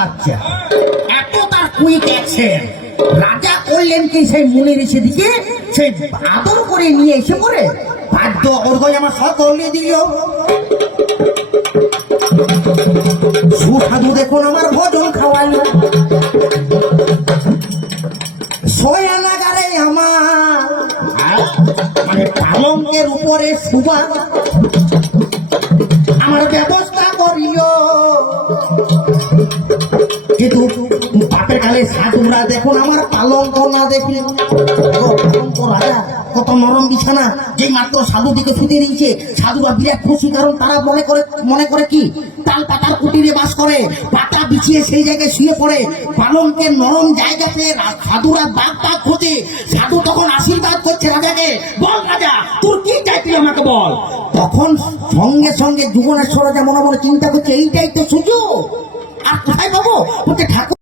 বাচ্চা এত তার কুইক অ্যাকশন। রাজা করলেন কি সেই মুনি ঋষি দিকে সে আদর করে নিয়ে এসে পড়ে বাদ্য অর্ঘয় আমার সব করলিয়ে দিল। সুসাধু দেখুন আমার ভোজন খাওয়ালো, শয়নাগারে আমার মানে পালঙ্কের উপরে শুবা আমার ব্যবস্থা করিও। কিন্তু বাপের কালে সাধুরা দেখুন আমার পালঙ্ক না দেখি পালঙ্ক রাজা কত নরম বিছানা, যে মাত্র সাধু দিকে শুতে দিয়েছে সাধুরা বিরাট খুশি, কারণ তারা মনে করে কি তাল পাতার কুটিরে বাস করে, পাতা বিছিয়ে সেই জায়গায় শুয়ে পড়ে। পালঙ্কের নরম জায়গাতে সাধুরা দাগ দাগ খোঁজে। সাধু তখন আশীর্বাদ করছে রাজাকে, বল রাজা তোর কি চাইছিল আমাকে বল। তখন সঙ্গে সঙ্গে যুবনেশ্বর রাজা মনে মনে চিন্তা করছে এইটাই তো সুযোগ, আর কোথায় পাবো? বলতে ঠাকুর